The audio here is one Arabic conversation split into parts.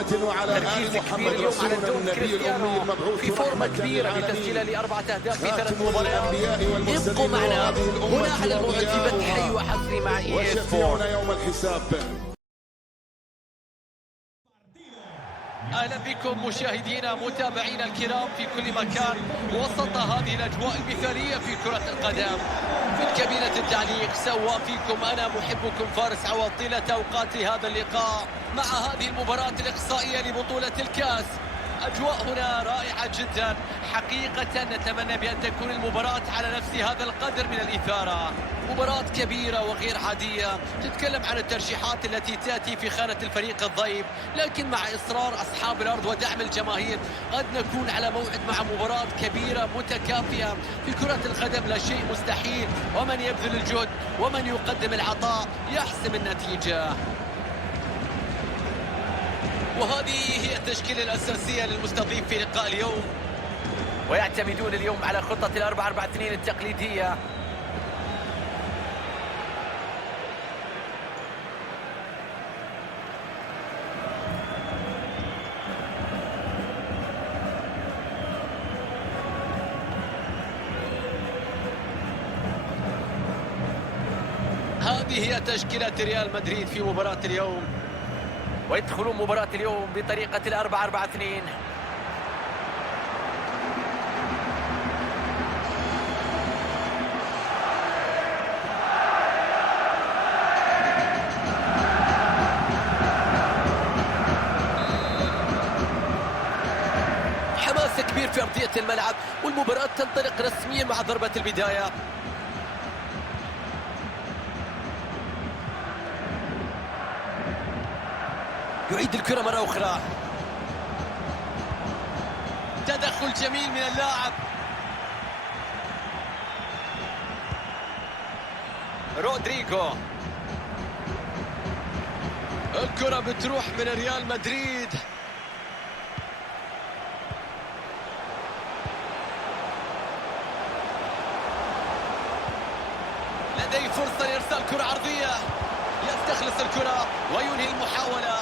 محمد وعلى آل محمد رسولنا النبي الأمي المبعوث في فورمة كبيرة بتسجيل ل4 أهداف في 3 مباريات. ابقوا معنا هنا على الموعد في بث حي وحصري مع EA Sports. يوم الحساب. اهلا بكم مشاهدينا متابعينا الكرام في كل مكان وسط هذه الاجواء المثاليه في كره القدم. في كابينه التعليق سوا فيكم انا محبكم فارس عوض طيله اوقات هذا اللقاء مع هذه المباراه الاقصائيه لبطوله الكاس. أجواء هنا رائعة جدا حقيقة. نتمنى بأن تكون المباراة على نفس هذا القدر من الإثارة. مباراة كبيرة وغير عادية تتكلم عن الترشيحات التي تأتي في خانة الفريق الضيف، لكن مع إصرار أصحاب الأرض ودعم الجماهير قد نكون على موعد مع مباراة كبيرة متكافئة. في كرة القدم لا شيء مستحيل، ومن يبذل الجهد ومن يقدم العطاء يحسم النتيجة. وهذه هي التشكيلة الأساسية للمستضيف في لقاء اليوم، ويعتمدون اليوم على خطة 4-4-2 التقليدية. هذه هي تشكيلة ريال مدريد في مباراة اليوم، ويدخلون مباراة اليوم بطريقة 4-4-2. حماس كبير في أرضية الملعب، والمباراة تنطلق رسميا مع ضربة البداية. يعيد الكرة مرة أخرى، تدخل جميل من اللاعب رودريغو. الكرة بتروح من ريال مدريد. لديه فرصة لإرسال كرة عرضية، يستخلص الكرة وينهي المحاولة.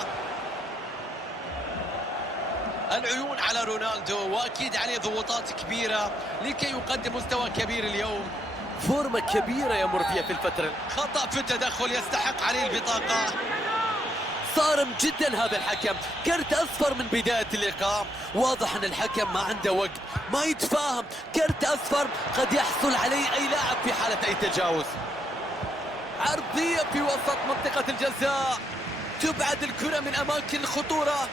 العيون على رونالدو، واكيد عليه ضغوطات كبيره لكي يقدم مستوى كبير اليوم. فورمه كبيره يمر فيها في الفتره. خطا في التدخل يستحق عليه البطاقه. صارم جدا هذا الحكم، كرت اصفر من بدايه اللقاء. واضح ان الحكم ما عنده وقت، ما يتفاهم. كرت اصفر قد يحصل عليه اي لاعب في حاله اي تجاوز. عرضيه في وسط منطقه الجزاء، تبعد الكره من اماكن الخطوره.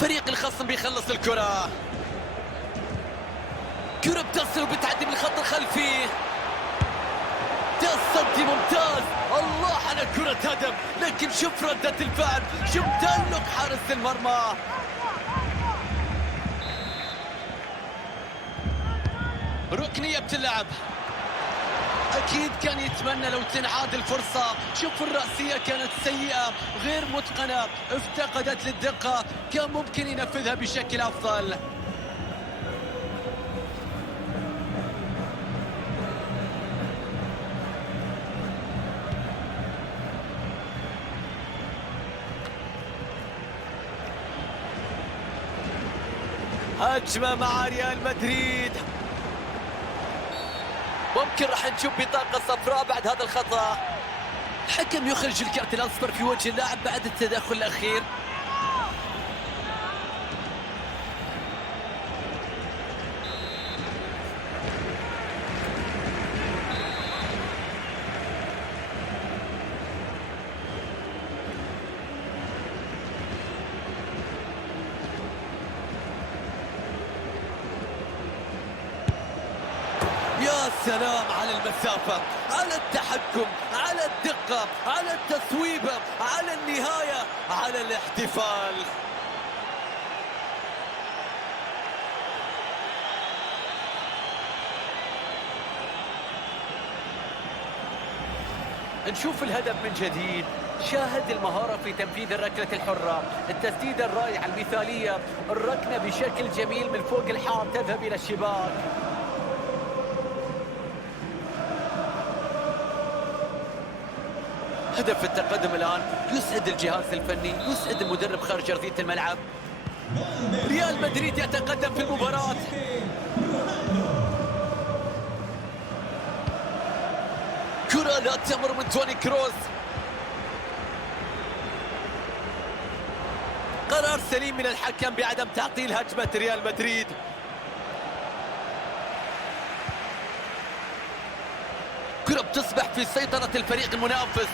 فريق الخصم بيخلص الكرة، كرة بتصل وبتعدي من الخط الخلفي. تصدي ممتاز، الله على كرة هدف. لكن شوف ردة الفعل، شوف تألق حارس المرمى. ركنية بتلعب، أكيد كان يتمنى لو تنعاد الفرصة. شوف الرأسية كانت سيئة غير متقنة، افتقدت للدقة، كان ممكن ينفذها بشكل أفضل. هجمة مع ريال مدريد، ممكن راح نشوف بطاقة صفراء بعد هذا الخطأ. الحكم يخرج الكارت الأصفر في وجه اللاعب بعد التدخل الأخير. يا سلام على المسافة، على التحكم، على الدقة، على التصويبة، على النهاية، على الاحتفال. نشوف الهدف من جديد. شاهد المهارة في تنفيذ الركلة الحرة، التسديدة الرائعة المثالية، الركنة بشكل جميل من فوق الحائط تذهب إلى الشباك. هدف التقدم الآن يسعد الجهاز الفني، يسعد المدرب خارج أرضية الملعب. ريال مدريد يتقدم في المباراة. كرة لا تمر من توني كروس. قرار سليم من الحكم بعدم تعطيل هجمة ريال مدريد. كرة بتصبح في سيطرة الفريق المنافس.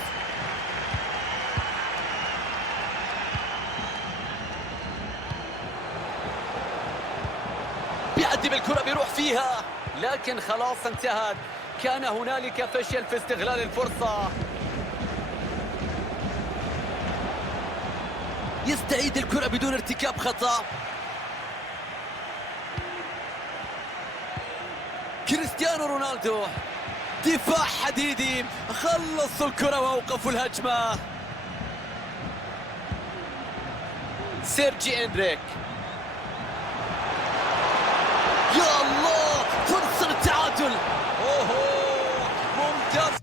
بيعدي بالكرة بيروح فيها، لكن خلاص انتهت. كان هنالك فشل في استغلال الفرصة. يستعيد الكرة بدون ارتكاب خطأ. كريستيانو رونالدو، دفاع حديدي، خلصوا الكرة وأوقفوا الهجمة. سيرجي إنريك، يا الله، فرصة التعادل. اوه ممتاز.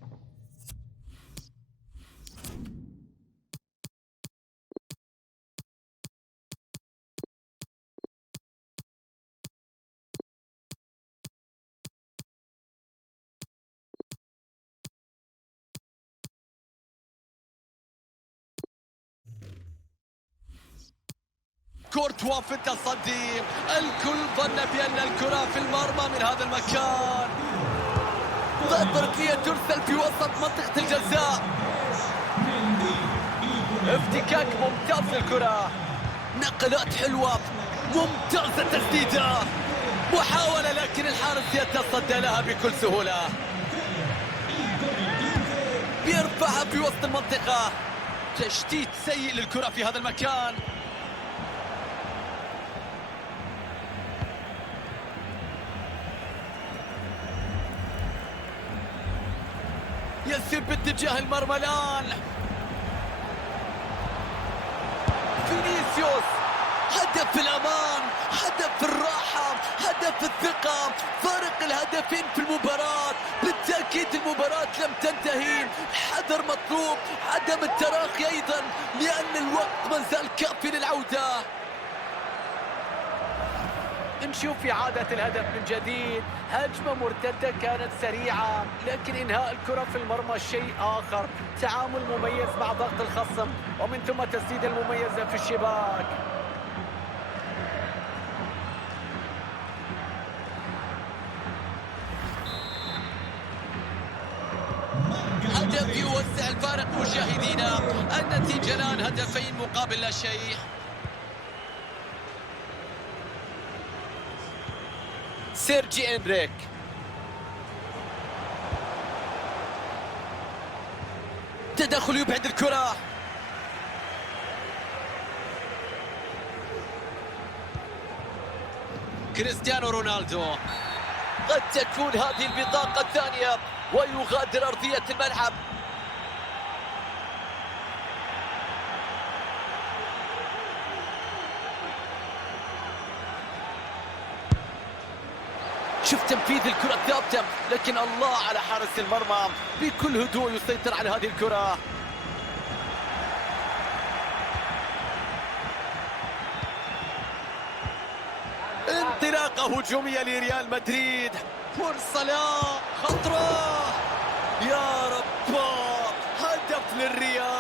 كورتوا في التصدي، الكل ظن بأن الكرة في المرمى من هذا المكان. ضربة ركنية ترسل في وسط منطقة الجزاء. افتكاك ممتاز للكرة، نقلات حلوة، ممتازة التسديدة، محاولة لكن الحارس يتصدى لها بكل سهولة. بيرفعها في وسط المنطقة، تشتيت سيء للكرة في هذا المكان. يسير باتجاه المرمى الآن. فينيسيوس، هدف الأمان، هدف الراحة، هدف الثقة، فارق الهدفين في المباراة. بالتأكيد المباراة لم تنتهي، الحذر مطلوب، عدم التراخي أيضا لأن الوقت ما زال كافي للعودة. نشوف إعادة الهدف من جديد. هجمة مرتدة كانت سريعة، لكن إنهاء الكرة في المرمى شيء آخر. تعامل مميز مع ضغط الخصم، ومن ثم تسديدة المميزة في الشباك. هدف يوسع الفارق مشاهدينا. النتيجة الآن هدفين مقابل لا شيء. سيرجي إنريك، تدخل يبعد الكرة. كريستيانو رونالدو، قد تكون هذه البطاقة الثانية ويغادر أرضية الملعب. شوف تنفيذ الكرة الثابتة، لكن الله على حارس المرمى بكل هدوء يسيطر على هذه الكرة. انطلاقة هجومية لريال مدريد، فرصة خطرة، يا رب، هدف للريال.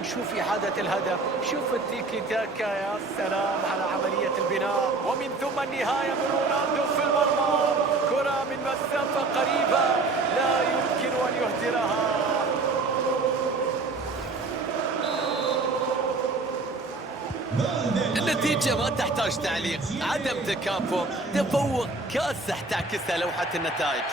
نشوف إعادة الهدف، شوف التيكي تاكا، يا سلام على عملية البناء، ومن ثم النهاية من رونالدو في المرمى. كرة من مسافة قريبة لا يمكن أن يهدرها. النتيجة ما تحتاج تعليق، عدم تكافؤ، تفوق كاسح تعكسها لوحة النتائج.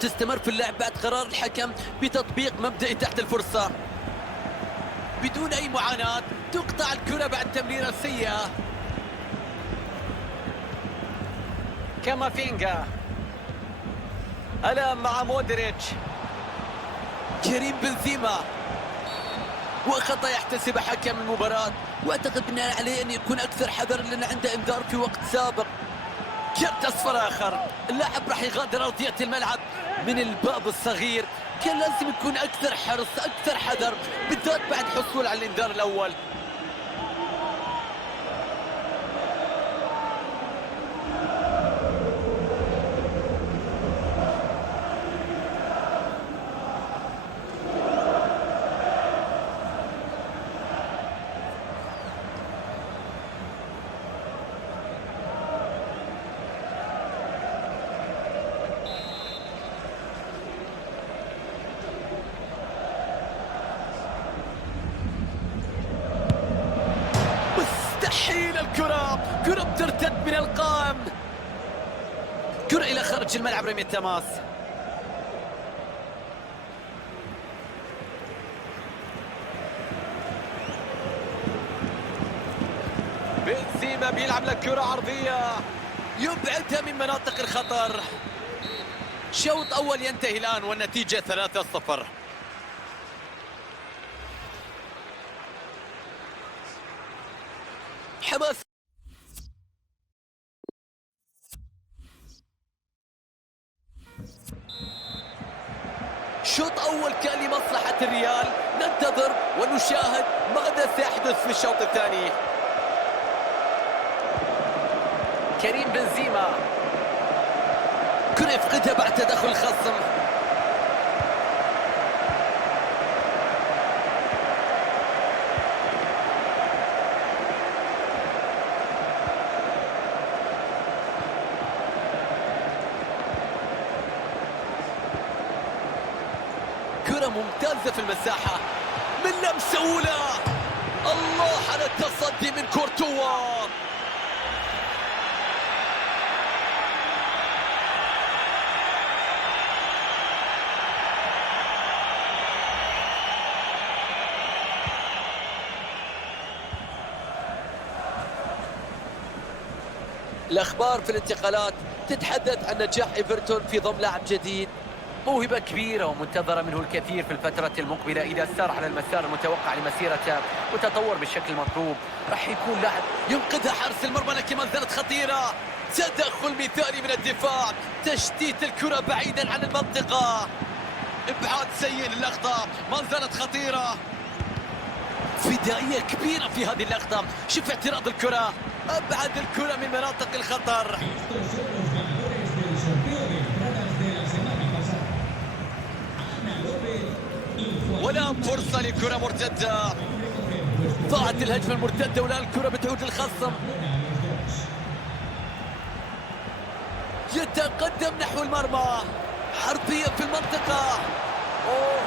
تستمر في اللعب بعد قرار الحكم بتطبيق مبدئي تحت الفرصة. بدون أي معاناة تقطع الكرة بعد تمريرة سيئة. كامافينجا الآن مع مودريتش. كريم بنزيما، وخطأ يحتسب حكم المباراة، واعتقد بناء عليه ان يكون اكثر حذر لان عنده انذار في وقت سابق. كرت اصفر اخر، اللاعب راح يغادر ارضية الملعب من الباب الصغير. كان لازم يكون اكثر حرص اكثر حذر بالذات بعد حصول على الانذار الاول. مستحيل، كرة بترتد من القائم. كرة إلى خارج الملعب، رمية تماس. بنزيما بيلعب لك كرة عرضية يبعدها من مناطق الخطر. شوط أول ينتهي الآن والنتيجة 3-0. حماس. شوط أول كان لمصلحة الريال. ننتظر ونشاهد ماذا سيحدث في الشوط الثاني. كريم بنزيما، كرة يفقدها بعد تدخل الخصم. كرة ممتازة في المساحة من لمسة أولى. الله على التصدي من كورتوا. الأخبار في الانتقالات تتحدث عن نجاح إيفرتون في ضم لاعب جديد. موهبة كبيرة ومنتظرة منه الكثير في الفترة المقبلة إذا سار على المسار المتوقع لمسيرته وتطور بالشكل المطلوب. راح يكون لاعب ينقذها حارس المرمى، لكن ما زالت خطيرة. تدخل مثالي من الدفاع، تشتيت الكرة بعيدا عن المنطقة. إبعاد سيء للقطة، ما زالت خطيرة. فدائية كبيرة في هذه اللقطة. شوف اعتراض الكرة، أبعد الكرة من مناطق الخطر. ولا فرصة لكرة مرتدة. ضاعت الهجمة المرتدة والآن الكرة بتعود للخصم. يتقدم نحو المرمى، عرضية في المنطقة. أوه،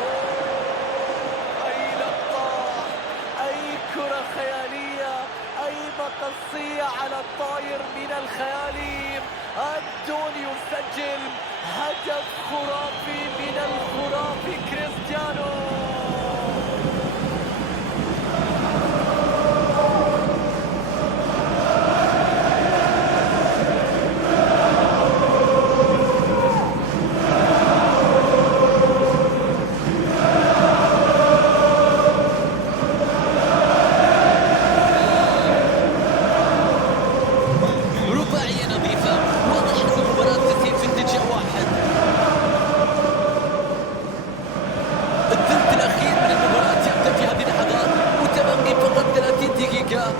أي لقطة، أي كرة خيالية، أي مقصية على الطاير من الخيالي. أنتونيو يسجل هدف خرافي من الخرافي كريستيانو. رباعية نظيفة، واضح أن المباراة تسير في اتجاه واحد. الثلث الأخير من المباراة يبدأ في هذه اللحظات، متبقي فقط 30 دقيقة.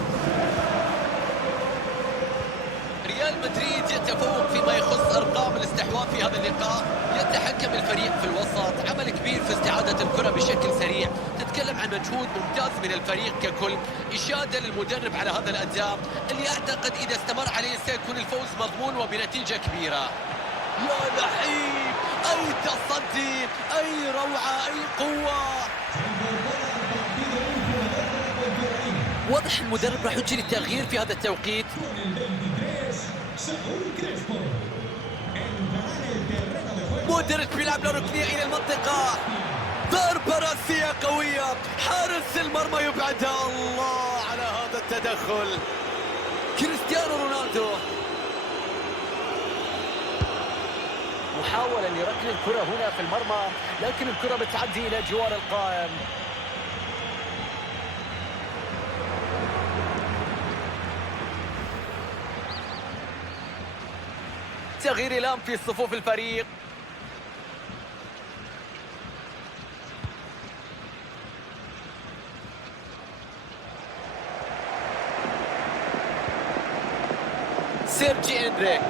ريال مدريد يتفوق فيما يخص أرقام الاستحواذ في هذا اللقاء. يتحكم الفريق في الوسط، عمل كبير في استعادة الكرة بشكل سريع. تتكلم عن مجهود ممتاز من الفريق ككل. إشادة للمدرب على هذا الأداء اللي أعتقد إذا استمر عليه سيكون الفوز مضمون وبنتيجة كبيرة. يا لعيب، أي تصدي، أي روعة، أي قوة. واضح المدرب راح يجري التغيير في هذا التوقيت. مودريتش بيلعب له ركنية إلى المنطقة، ضربة رأسية قوية، حارس المرمى يبعدها. الله على هذا التدخل، كريستيانو رونالدو محاولة لركن الكرة هنا في المرمى، لكن الكرة بتعدي إلى جوار القائم. تغيير الآن في صفوف الفريق. سيرجي إندريك،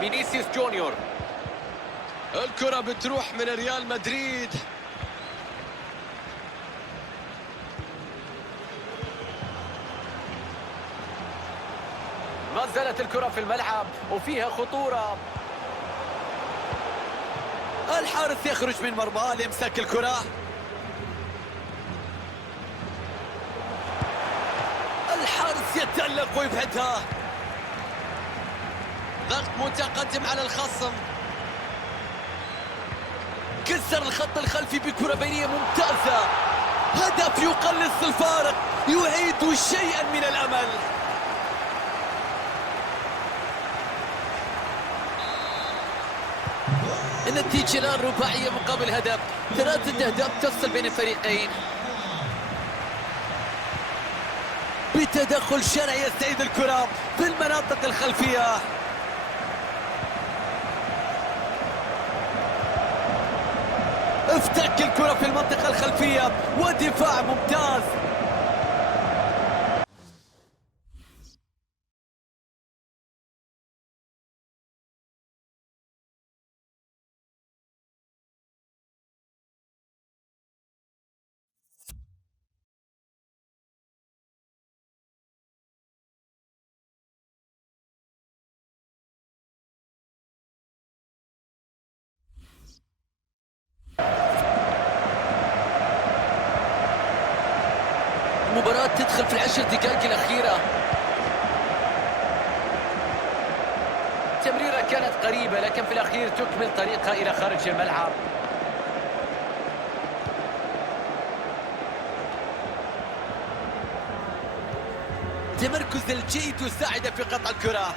فينيسيوس جونيور، الكرة بتروح من ريال مدريد. ما زالت الكرة في الملعب وفيها خطورة. الحارس يخرج من مرماه ليمسك الكرة. الحارس يتألق ويبعدها. ضغط متقدم على الخصم. كسر الخط الخلفي بكرة بينية ممتازة. هدف يقلص الفارق، يعيد شيئا من الأمل. النتيجة الآن رباعية مقابل هدف، 3 أهداف تفصل بين الفريقين. بتدخل شرعي يستعيد الكرة في المناطق الخلفية. افتك الكرة في المنطقة الخلفية ودفاع ممتاز. المباراة تدخل في ال10 دقائق الأخيرة. تمريرة كانت قريبة لكن في الأخير تكمل طريقها إلى خارج الملعب. تمركز الجيد يساعد في قطع الكرة.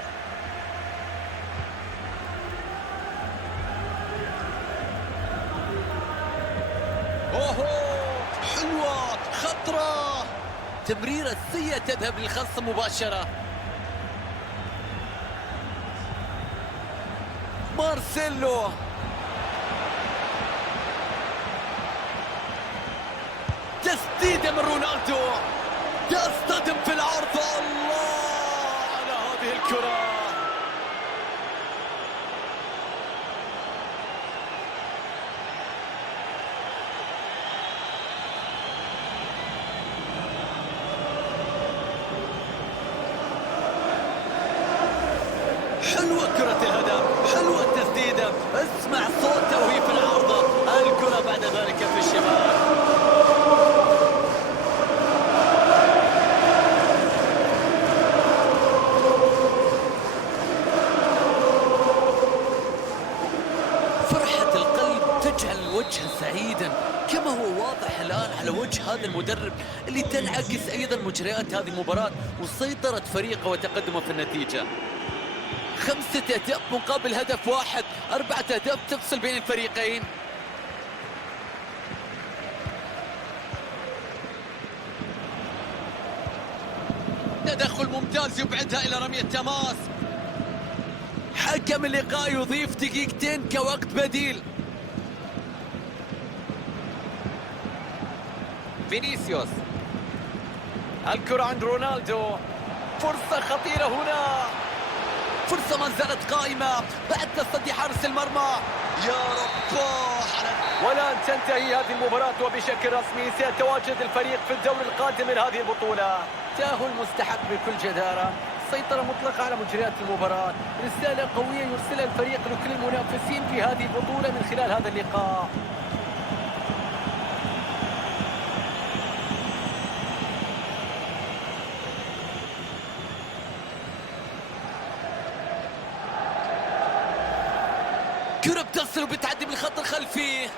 اوهو، حلوة، خطرة. تمريرة سيئة تذهب للخصم مباشرة. مارسيلو، تسديدة من رونالدو، تصطدم في العرض. الله على هذه الكرة. حلوة كرة الهدف، حلوة التسديدة، اسمع صوتها وهي في العارضة. الكرة بعد ذلك في الشباك. فرحة القلب تجعل الوجه سعيدا، كما هو واضح الآن على وجه هذا المدرب اللي تنعكس أيضا مجريات هذه المباراة وسيطرة فريقه وتقدمه في النتيجة. 5 أهداف مقابل هدف واحد، 4 أهداف تفصل بين الفريقين. تدخل ممتاز يبعدها إلى رمية تماس. حكم اللقاء يضيف 2 دقيقة كوقت بديل. فينيسيوس، الكرة عند رونالدو، فرصة خطيرة هنا، فرصة ما زالت قائمة بعد تصدي حارس المرمى. يا رب، والآن تنتهي هذه المباراة وبشكل رسمي سيتواجد الفريق في الدور القادم من هذه البطولة. تأهل مستحق بكل جدارة، سيطرة مطلقة على مجريات المباراة، رسالة قوية يرسلها الفريق لكل المنافسين في هذه البطولة من خلال هذا اللقاء. كرة بتصل وبتعدي بالخط الخلفي.